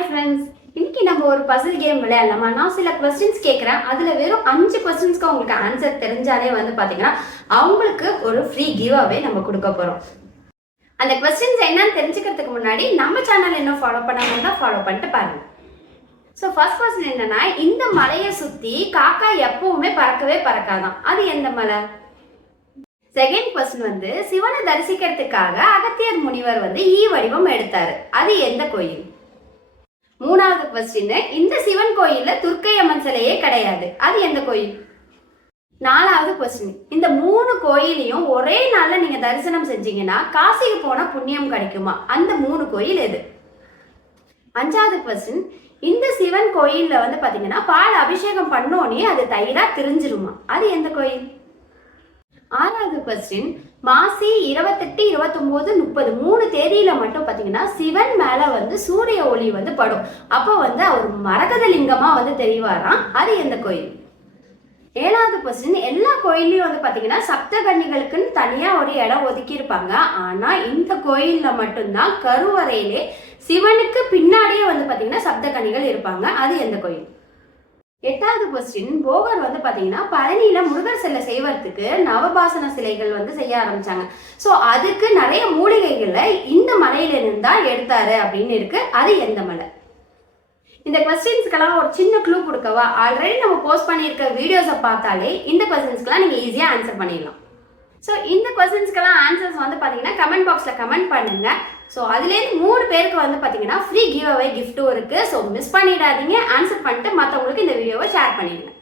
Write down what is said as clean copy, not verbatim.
Hi friends, இன்னைக்கு நம்ம ஒரு பசில் கேம் விளையாடலாமா? நான் சில கொஸ்டின்ஸ் கேட்குறேன். அதில் வெறும் 5 கொஸ்டின்ஸ்க்கு அவங்களுக்கு ஆன்சர் தெரிஞ்சாலே பார்த்தீங்கன்னா அவங்களுக்கு ஒரு ஃப்ரீ கிவ் அவே நம்ம கொடுக்க போகிறோம். அந்த கொஸ்டின்ஸ் என்னன்னு தெரிஞ்சுக்கிறதுக்கு முன்னாடி நம்ம சேனல் இன்னும் ஃபாலோ பண்ணாமல் தான் ஃபாலோ பண்ணிட்டு பாருங்க. ஸோ ஃபர்ஸ்ட் கொஸ்டின் என்னன்னா, இந்த மலையை சுற்றி காக்கா எப்பவுமே பறக்கவே பறக்காதான், அது எந்த மலை? செகண்ட் கொஸ்டின் சிவனை தரிசிக்கிறதுக்காக அகத்தியர் முனிவர் ஈ வடிவம் எடுத்தாரு, அது எந்த கோயில்? மூணாவது கொஸ்டின், இந்த சிவன் கோயில்ல துர்க்கை அம்மன் சிலையே கிடையாது, அது எந்த கோயில்? நாலாவது கொஸ்டின், இந்த 3 கோயிலையும் ஒரே நாள்ல நீங்க தரிசனம் செஞ்சீங்கன்னா காசிக்கு போனா புண்ணியம் கிடைக்குமா, அந்த 3 கோயில் எது? அஞ்சாவது கொஸ்டின், இந்த சிவன் கோயில்ல பாத்தீங்கன்னா பால் அபிஷேகம் பண்ணோனே அது தயிரா திரிஞ்சிருமா, அது எந்த கோயில்? ஆறாவது கொஸ்டின், மாசி 28, 29, 30 3 தேதியில மட்டும் பாத்தீங்கன்னா சிவன் மேல சூரிய ஒளி படும். அப்போ அவர் மரகத லிங்கமா தெரிவாராம், அது எந்த கோயில்? ஏழாவது கொஸ்டின், எல்லா கோயிலையும் பாத்தீங்கன்னா சப்த கன்னிகளுக்குன்னு தனியா ஒரு இடம் ஒதுக்கி இருப்பாங்க. ஆனா இந்த கோயில்ல மட்டும்தான் கருவறையிலே சிவனுக்கு பின்னாடியே பாத்தீங்கன்னா சப்த கன்னிகள் இருப்பாங்க, அது எந்த கோயில்? எட்டாவது கொஸ்டின், போகர் பாத்தீங்கன்னா பழனியில முருகர் சிலை செய்வதற்கு நவபாசன சிலைகள் செய்ய ஆரம்பிச்சாங்க. ஸோ அதுக்கு நிறைய மூலிகைகளை இந்த மலையில இருந்தா எடுத்தாரு அப்படின்னு இருக்கு, அது எந்த மலை? இந்த கொஸ்டின்ஸ்க்கெல்லாம் ஒரு சின்ன க்ளூ கொடுக்கவா? ஆல்ரெடி நம்ம போஸ்ட் பண்ணியிருக்க வீடியோஸை பார்த்தாலே இந்த கொஸ்டின்ஸ்க்கெல்லாம் நீங்க ஈஸியா ஆன்சர் பண்ணிடலாம். ஸோ இந்த கொஸ்டின்ஸ்க்கெல்லாம் ஆன்சர்ஸ் பார்த்தீங்கன்னா கமெண்ட் பாக்ஸில் கமெண்ட் பண்ணுங்க. ஸோ அதுலேருந்து 3 பேருக்கு பார்த்தீங்கன்னா ஃப்ரீ கிவ் அவே கிஃப்ட்டும் இருக்குது. ஸோ மிஸ் பண்ணிடாதீங்க, ஆன்சர் பண்ணிட்டு மற்றவங்களுக்கு இந்த வீடியோவை ஷேர் பண்ணிடுங்க.